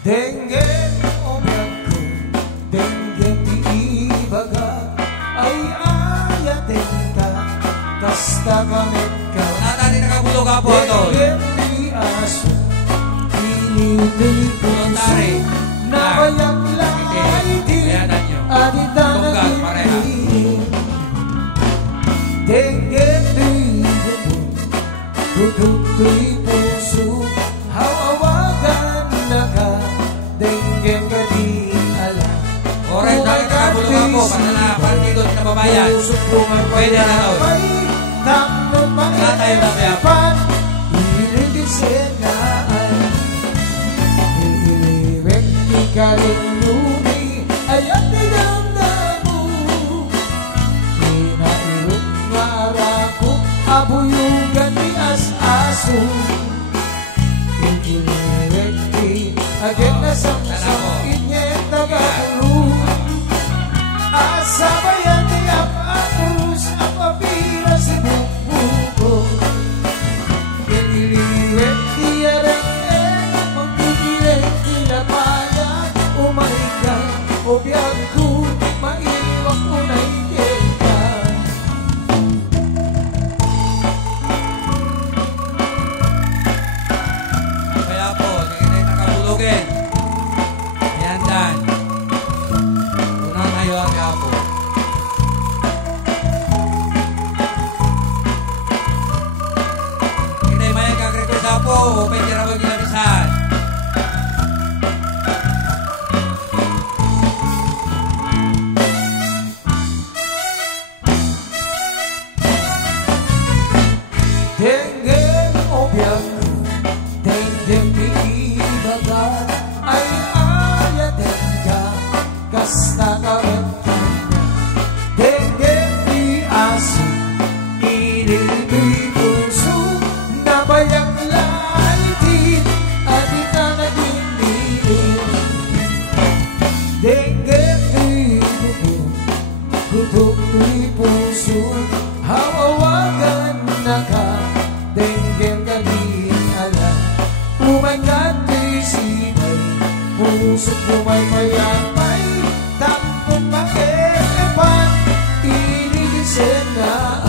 Denggen obyagku, denggen diibaga, ay ayatengka, kasta kamekka. Nata din nakabulog ka po ito. Denggen di aso, pinili puso, nabayang laiti, aditan at hindi. Denggen di bukod di puso, hawawagan na ka, denggen ka di alam. Oras na nakabulog ka po, panalapagigod na babayan. Pwede na daw. Wala tayo na kayapan. Ililisenaan, ililiwek ikalulumi, ayat nidamdamu. Inairot nga arako, abuyugan di as-aso. Ililiwek di agad na samsam, inyek tagapulong. Asabayan di apapurus, apapira si bubuko. Ililiwek di areng-eng, magpipilek di lapayan. Umahigan, obyag ko, maiwak ko na ikita. Kaya po, tingin na nakabulogin. Yan dan. Unang tayo ang kaya po. Tingin may kakrekwesa po, open tira mo gilamisan. Denggen obyag ko, denggen diibaga, ay ayaten ka, kasta kawenta. Denggen di aso, inilbi puso, nabayang laitin, adita naging diin. Denggen di gutok di puso, hawawagan na ka, denggen ka di alam. Umangat di sibay, pusok bumay mayamay, tampon makepan, inigisin na